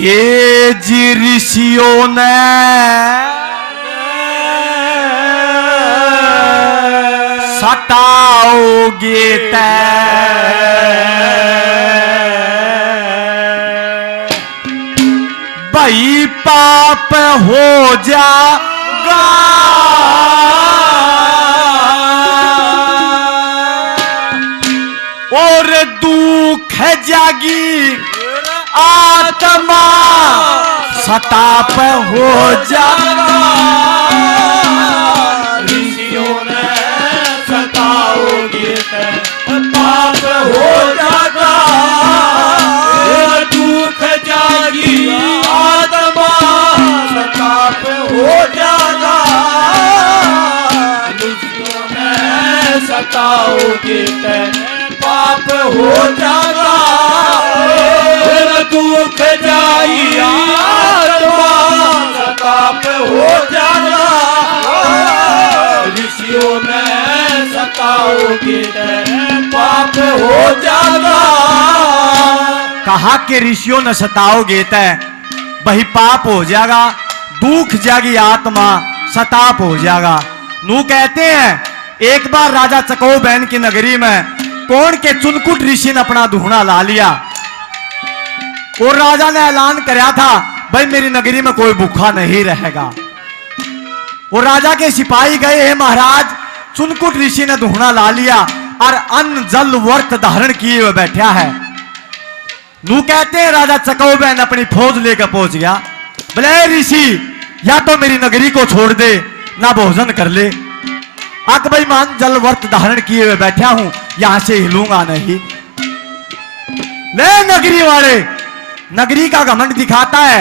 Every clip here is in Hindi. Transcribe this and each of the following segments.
हे जी ऋषियों ने सताओगे भाई पाप हो जाएगा और दुख जागी आत्मा सताप हो जाएगा। ऋषियों ने सताओगे पाप हो जाएगा दुख जागी आत्मा सताप हो जाएगा। ऋषियों ने सताओगे पाप हो जाएगा दुख जाई आत्मा सताप हो जाएगा। ऋषियों ने सताओगे पाप हो जाएगा। कहा कि ऋषियों ने सताओगे तय वही पाप हो जाएगा दुख जागी आत्मा सताप हो जाएगा। नू कहते हैं एक बार राजा चकौबैन की नगरी में कौन के चुनकुट ऋषि ने अपना दुहना ला लिया और राजा ने ऐलान कराया था भाई मेरी नगरी में कोई भूखा नहीं रहेगा। और राजा के सिपाही गए हैं महाराज चुनकुट ऋषि ने दुहना ला लिया और अन्न जल व्रत धारण किए हुए बैठा है। नू कहते हैं राजा चकौबैन अपनी फौज लेकर पहुंच गया बोले ऋषि या तो मेरी नगरी को छोड़ दे ना भोजन कर ले अक भाई मान जल व्रत धारण किए हुए बैठा हूं यहां से हिलूंगा नहीं। ले नगरी वाले नगरी का घमंड दिखाता है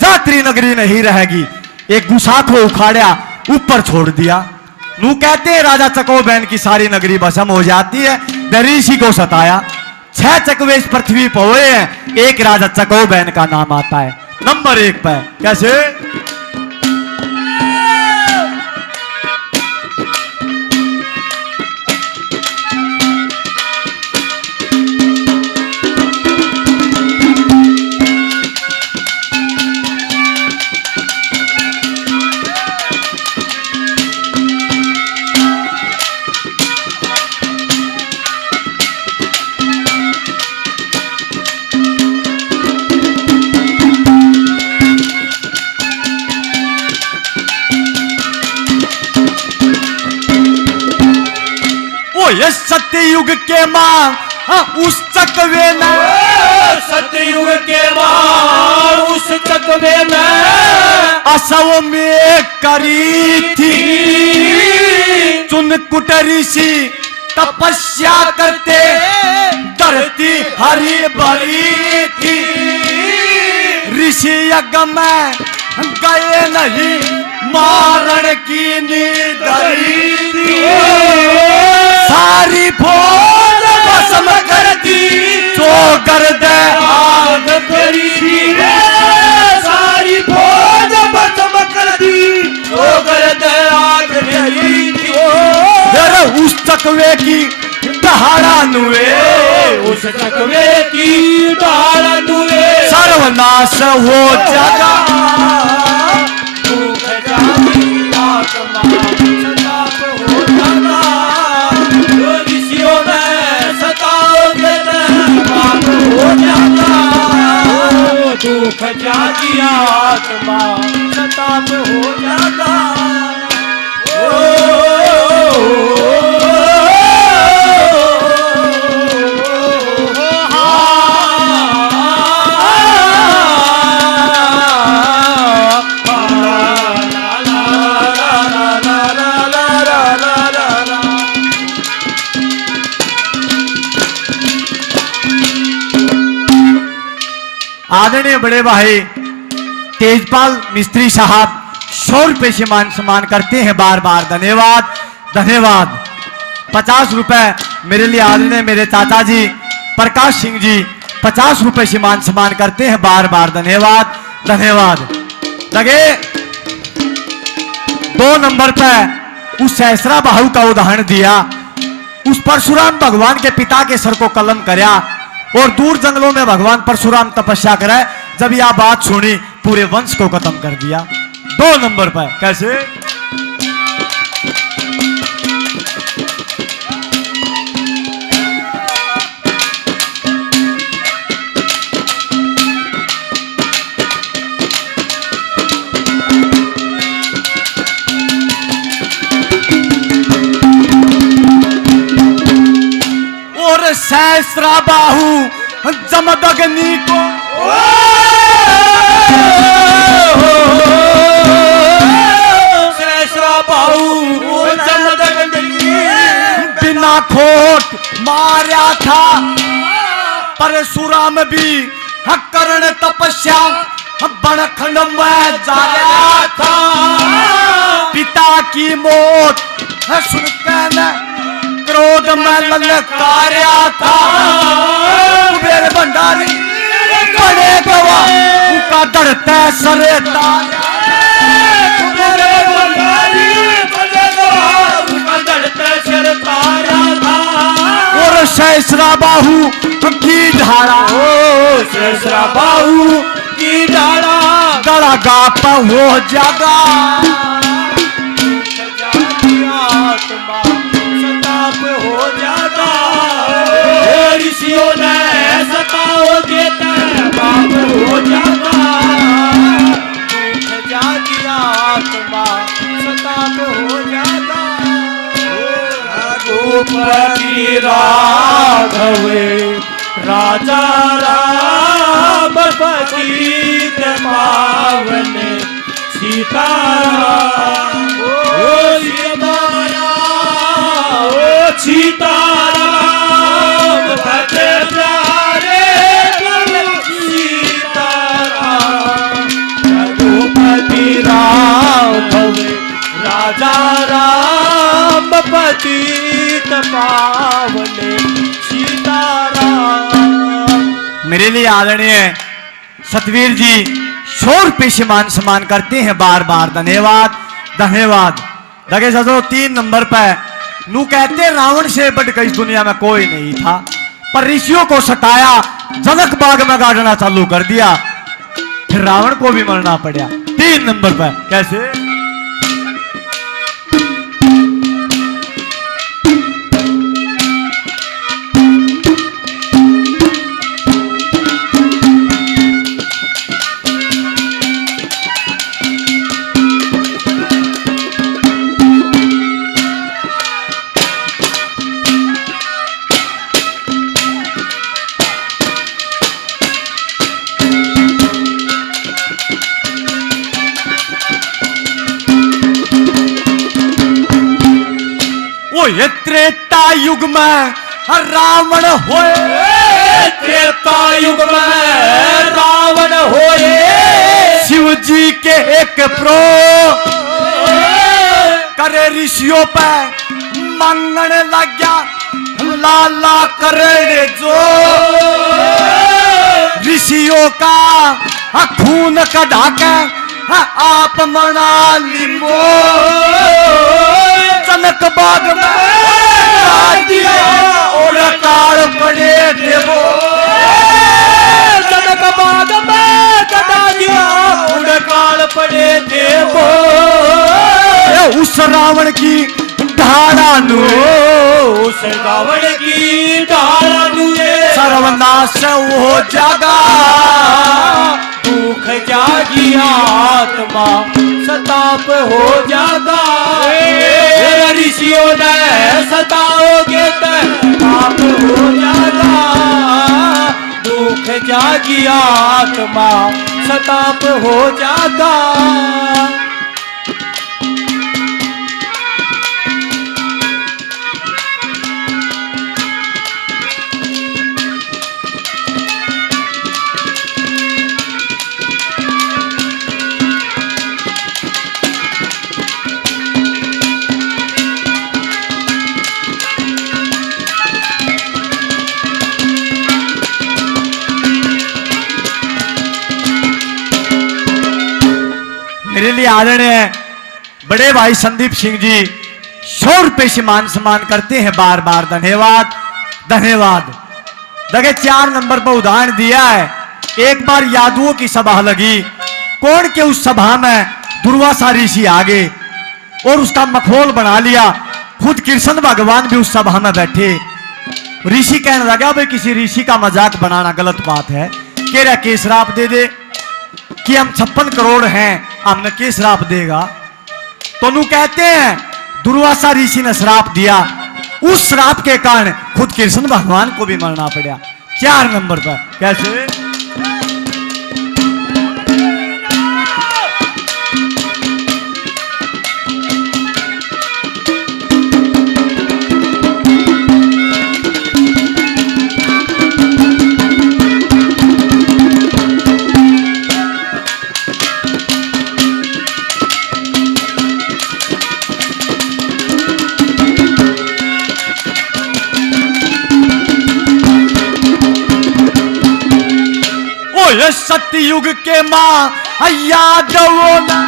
जात्री नगरी नहीं रहेगी एक गुस्सा को उखाड़ा ऊपर छोड़ दिया। नू कहते हैं राजा चकौबैन की सारी नगरी भस्म हो जाती है ऋषि को सताया 6 चकवे इस पृथ्वी पर हुए हैं एक राजा चकौबैन का नाम आता है नंबर 1 पे। कैसे ये सत्ययुग के मां उस चकवे में सतयुग के बाद उस चकवे में असव में करी थी चुनकुट ऋषि तपस्या करते धरती हरी भरी थी। ऋषि यज्ञ में गए नहीं मारण की निधरी थी सारी फौज भस्म कर दी जो गर्द आग भरी थी सारी फौज भस्म कर दी जो गर्द आग भरी थी। उस चकवे की दहाड़ा नुए उस चकवे की दहाड़ा नुए सर्वनाश हो जाएगा दुख जागी आत्मा सताप हो जाएगा। ऋषियों ने सताओगे पाप हो जाएगा दुख जागी आत्मा सताप हो जाएगा। आदरणीय बड़े भाई तेजपाल मिस्त्री साहब 100 रुपए से मान सम्मान करते हैं बार बार धन्यवाद धन्यवाद। 50 रुपए मेरे लिए आदरणीय मेरे चाचा जी प्रकाश सिंह जी 50 रुपए से मान सम्मान करते हैं बार बार धन्यवाद धन्यवाद। लगे 2 नंबर पर उस सहस्रा बाहु का उदाहरण दिया उस परशुराम भगवान के पिता के सर को कलम करया और दूर जंगलों में भगवान परशुराम तपस्या करे जब यह बात सुनी पूरे वंश को खत्म कर दिया। 2 नंबर पर कैसे? और सहस्रा बाहु जमदग्नि को सहस्रा बाहु जमदग्नि बिना खोट मारा था। परशुराम भी कर्ण तपस्या बनखंड में जाया था। पिता की मौत सुनकर न क्रोध में ललकारा था। कुबेर भंडारी बड़े गवाह उनका डरता सरे तारा। कुबेर भंडारी बड़े गवाह उनका डरता सरे तारा था। और सहस्रा बाहु की धारा सहस्रा बाहु की धारा गड़ा गाप हो जागा। आत्मा सताप हो जाता। ऋषियों ने सताओगे तो पाप हो जाता। दुख जाती आत्मा सताप हो जाता। रघुपति राघवे राजा राम पतित पावन सीताराम। ओ सीताराम भज प्यारे सीताराम। रघुपति राघव राजा राम पतित पावन सीताराम। मेरे लिए आदरणीय सतवीर जी 100 रुपये से मान सम्मान करते हैं बार बार। धन्यवाद धन्यवाद। लगे सजो 3 नंबर पर नू कहते रावण से बढ़कर इस दुनिया में कोई नहीं था, पर ऋषियों को सताया, जनक बाग में गाड़ना चालू कर दिया, फिर रावण को भी मरना पड़ा। 3 नंबर पर कैसे? ये त्रेता युग में रावण होए। त्रेता युग में रावण होए। शिव जी के एक प्रो करे ऋषियों पे मंगन लग गया। लाला करे जो ऋषियों का खून कढ़ा के आप मना लिमो। जनक बाग में दिया और काल पड़े देवो। जनक बाग में कटा दिया और काल पड़े देवो। उस रावण की धारा नु उस रावण की धारा नु सर्वनाश हो जागा। दुख जागी आत्मा सताप हो जागा। ऋषियों ने सताओगे तो पाप हो जागा। दुख जागी आत्मा सताप हो जागा। मेरे लिए आदरणीय बड़े भाई संदीप सिंह जी 100 रुपये से मान सम्मान करते हैं बार बार। धन्यवाद धन्यवाद। देखिए 4 नंबर पर उदाहरण दिया है एक बार यादुओं की सभा लगी। कौन के उस सभा में दुर्वासा ऋषि आ गए और उसका मखौल बना लिया। खुद कृष्ण भगवान भी उस सभा में बैठे। ऋषि कहने लगा, भाई किसी ऋषि का मजाक बनाना गलत बात है। कह रहा के श्राप दे दे कि हम 56 करोड़ हैं, हमने के श्राप देगा। तो नु कहते हैं दुर्वासा ऋषि ने श्राप दिया। उस श्राप के कारण खुद कृष्ण भगवान को भी मरना पड़ा। 4 नंबर पर कैसे? ओए सतयुग के माँ यादवों ना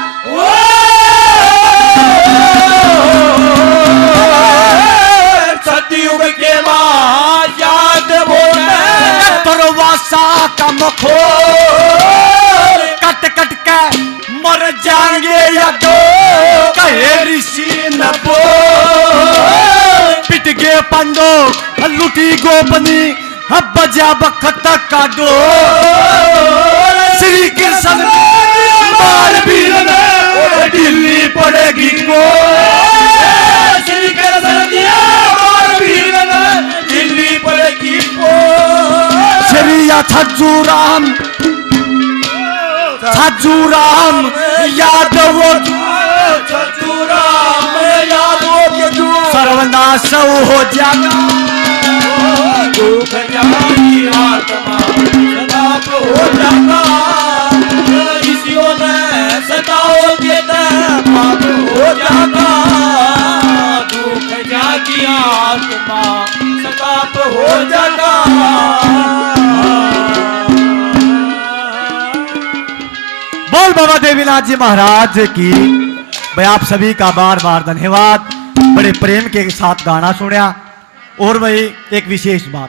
सतयुग के माँ यादवों ने दुर्वासा का मखौल कट कट के मर जाएंगे या दो, कहे ऋषि न बोल। पिट गए पंडो लुटी गोपनी, अब बजा बखत का दो। श्री कृष्ण मार वीर ने दिल्ली पड़ेगी को। श्री कृष्ण दिया मार वीर ने दिल्ली पड़ेगी को। श्री छज्जू राम यादवों छज्जू राम यादवों के सर्वनाश हो जाएगा। दुख जागी आत्मा सताप हो जाता। ऋषियों ने सताओगे तो पाप हो जाता। दुख जागी आत्मा सताप हो जाता। बोल बाबा देवीनाथ जी महाराज की। भाई आप सभी का बार बार धन्यवाद। बड़े प्रेम के साथ गाना सुना। और भाई एक विशेष बात,